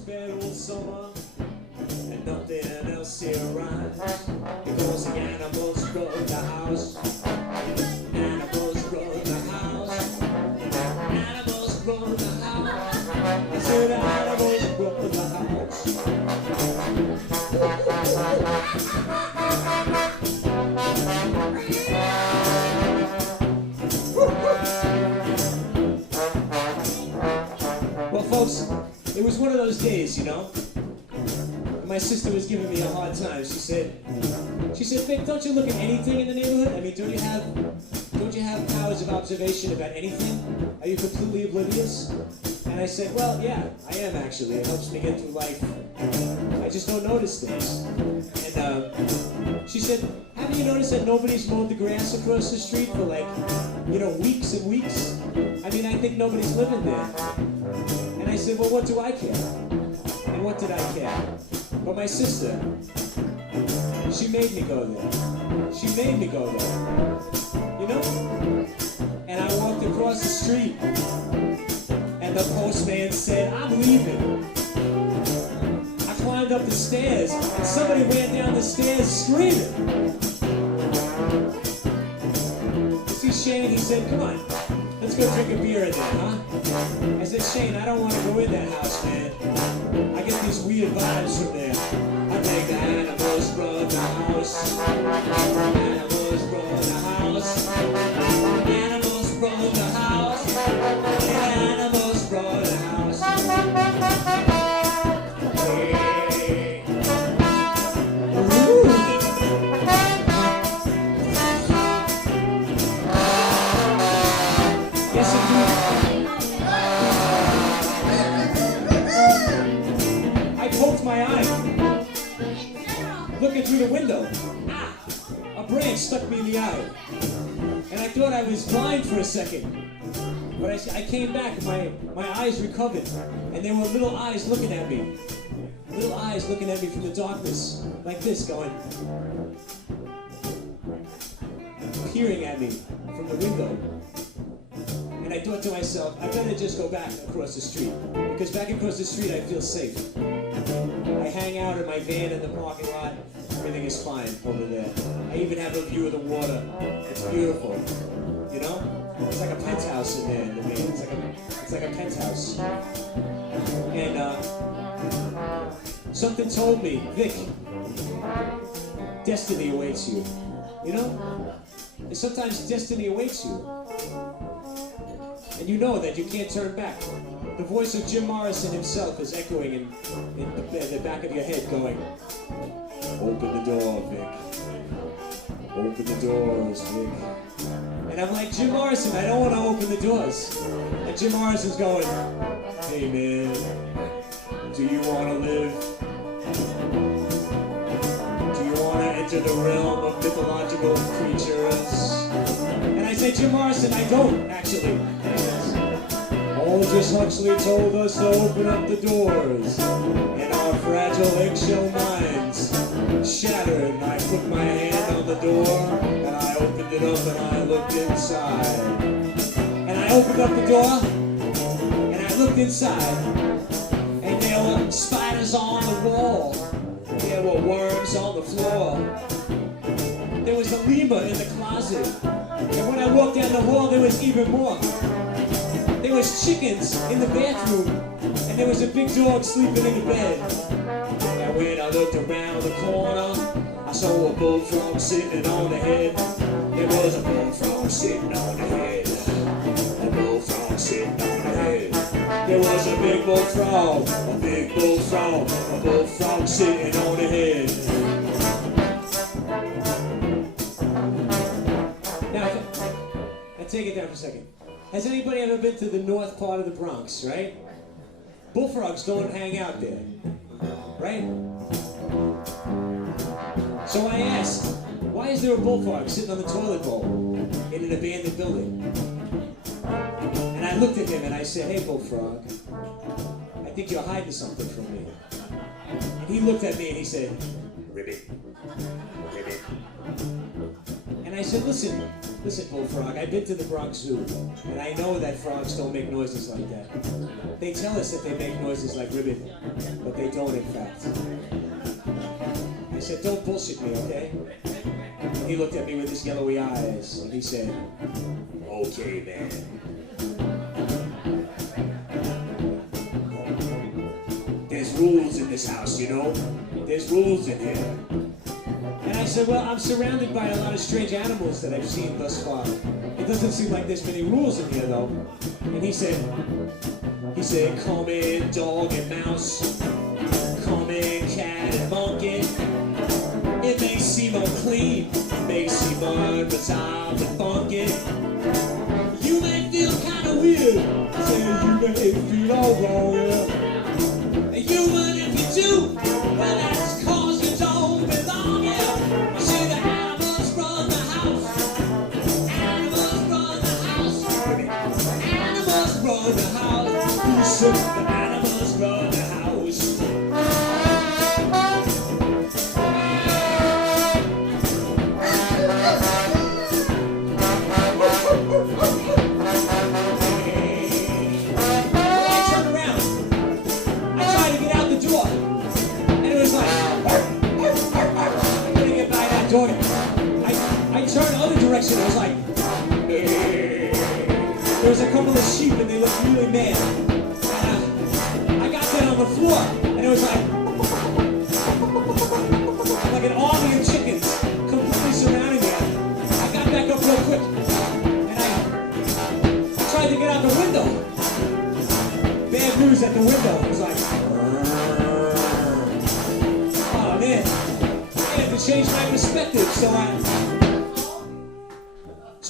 bad old summer, and nothing else here rhymes, because the animals run the house. Animals run the house. Animals run the house. I said animals run the house. Well, folks, it was one of those days, you know. My sister was giving me a hard time. She said, Vic, don't you look at anything in the neighborhood? I mean, don't you have powers of observation about anything? Are you completely oblivious? And I said, well, yeah, I am actually. It helps me get through life. I just don't notice things. And she said, haven't you noticed that nobody's mowed the grass across the street for like, weeks and weeks? I mean, I think nobody's living there. And I said, well, what do I care? And what did I care? But my sister, she made me go there. She made me go there. You know? And I walked across the street, and the postman said, I'm leaving. I climbed up the stairs, and somebody ran down the stairs screaming. You see Shane, he said, come on, let's go drink a beer in there, huh? I said, Shane, I don't want to go in that house, man. I get these weird vibes from there. I think the animals run the house. Animals run the house. Animals run the house. Animals run the house. Hey. Ooh. Yes, indeed. I poked my eye, looking through the window. A branch stuck me in the eye, and I thought I was blind for a second. But I came back, and my eyes recovered, and there were little eyes looking at me. Little eyes looking at me from the darkness, like this, going, peering at me from the window. And I thought to myself, I better just go back across the street, because back across the street I feel safe. I hang out in my van in the parking lot. Everything is fine over there. I even have a view of the water. It's beautiful, you know? It's like a penthouse in there in the van. It's like a penthouse. And something told me, Vic, destiny awaits you. You know? And sometimes destiny awaits you. And you know that you can't turn back. The voice of Jim Morrison himself is echoing in the back of your head going, open the door, Vic. Open the doors, Vic. And I'm like, Jim Morrison, I don't want to open the doors. And Jim Morrison's going, hey man, do you want to live? Do you want to enter the realm of mythological creatures? And I say, Jim Morrison, I don't, actually. And he says, Aldous Huxley told us to open up the doors, and our fragile eggshell minds shattered. And I put my hand on the door, and I opened it up, and I looked inside. And I opened up the door, and I looked inside, and there were spiders on the wall. There were worms on the floor. There was a lemur in the closet. And when I walked down the hall, there was even more. There was chickens in the bathroom, and there was a big dog sleeping in the bed. And when I looked around the corner, I saw a bullfrog sitting on the head. There was a bullfrog sitting on the head. A bullfrog sitting on the head. There was a big bullfrog, a big bullfrog, a bullfrog sitting on the head. Now take it down for a second. Has anybody ever been to the north part of the Bronx, right? Bullfrogs don't hang out there, right? So I asked, why is there a bullfrog sitting on the toilet bowl in an abandoned building? And I looked at him and I said, hey bullfrog, I think you're hiding something from me. And he looked at me and he said, ribbit, ribbit. And I said, listen, Bullfrog, I've been to the Bronx Zoo, and I know that frogs don't make noises like that. They tell us that they make noises like ribbit, but they don't in fact. I said, don't bullshit me, okay? And he looked at me with his yellowy eyes, and he said, okay, man. There's rules in this house, you know? There's rules in here. And I said, well, I'm surrounded by a lot of strange animals that I've seen thus far. It doesn't seem like there's many rules in here, though. And he said, come in, dog and mouse. Come in, cat and monkey. It may seem unclean, may seem unresolved and funky. You may feel kind of weird, say you may feel all wrong, yeah. And you would if you do, well that's cause you don't belong, yeah. You see the animals run the house, animals run the house, animals run the house. Who said the animals run the house? I turned the other direction, I was like, there was a couple of sheep and they looked really mad. I got down on the floor and it was like an army of chickens completely surrounding me. I got back up real quick and I tried to get out the window. Bad news at the window. It was like, oh man. To change my perspective, so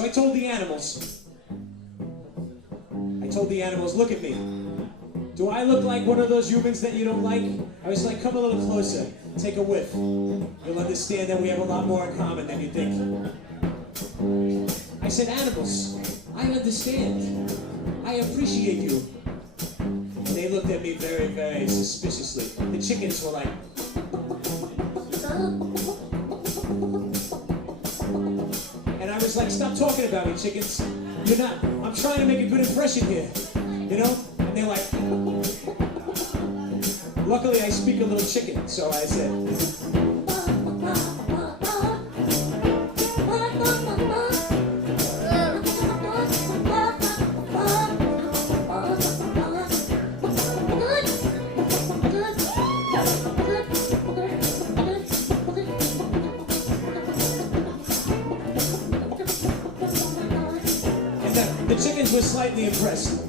I told the animals, look at me. Do I look like one of those humans that you don't like? I was like, come a little closer, take a whiff. You'll understand that we have a lot more in common than you think. I said, animals, I understand. I appreciate you. And they looked at me very, very suspiciously. The chickens were like, and I was like, stop talking about me, chickens. You're not, I'm trying to make a good impression here, you know? And they're like, luckily I speak a little chicken, so I said, the chickens were slightly impressed.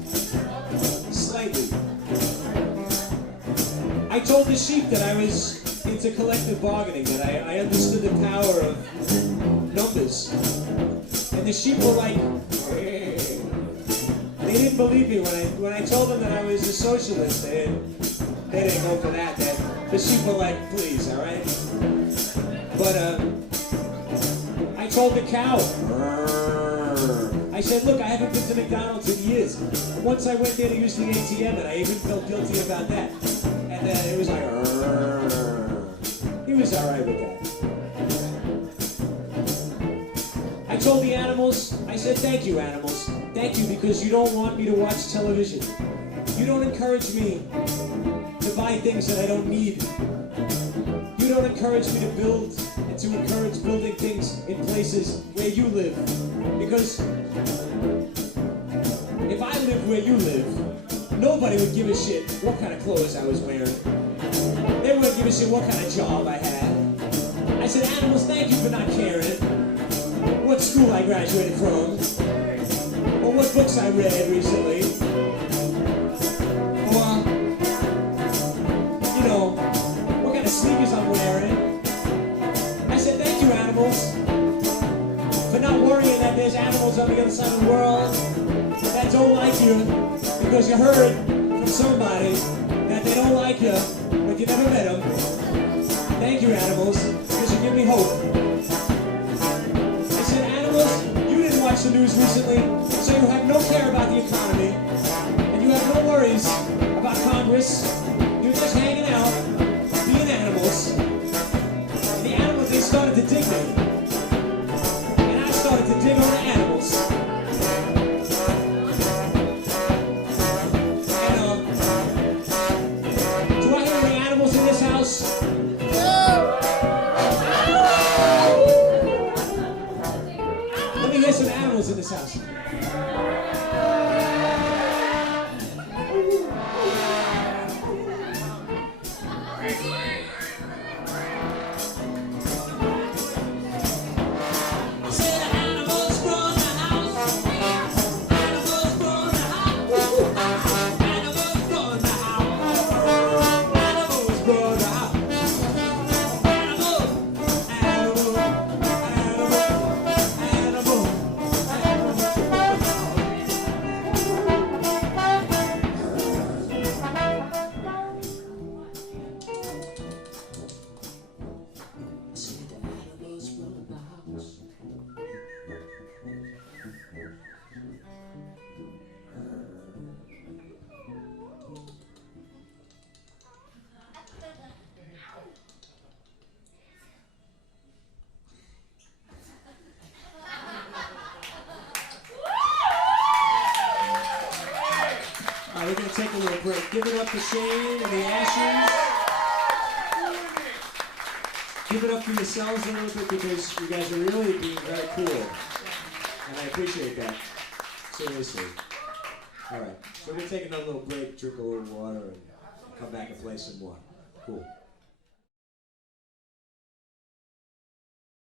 Slightly. I told the sheep that I was into collective bargaining, that I understood the power of numbers. And the sheep were like, they didn't believe me when I told them that I was a socialist. They didn't go for that. The sheep were like, please, all right? But I told the cow, I said, look, I haven't been to McDonald's in years. Once I went there to use the ATM, and I even felt guilty about that. And then it was like, he was all right with that. I told the animals, I said, thank you, animals. Thank you, because you don't want me to watch television. You don't encourage me to buy things that I don't need. You don't encourage me to build and to encourage building things in places where you live. Because if I lived where you live, nobody would give a shit what kind of clothes I was wearing. They wouldn't give a shit what kind of job I had. I said, animals, thank you for not caring what school I graduated from, or what books I read recently, or, you know, what kind of sneakers I'm wearing. I said, thank you, animals, for not worrying that there's animals on the other side of the world that don't like you because you heard from somebody that they don't like you, but you never met them. Thank you, animals, because you give me hope. I said, animals, you didn't watch the news recently, so you have no care about the economy, and you have no worries about Congress. You're just hanging out, being animals. dig me. And I started to dig on the animals. And, do I hear any animals in this house? Let me hear some animals in this house. We're going to take a little break. Give it up for Shane and the Ashes. Give it up for yourselves a little bit because you guys are really being very cool. And I appreciate that. Seriously. All right. So we're going to take another little break, drink a little water, and come back and play some more. Cool.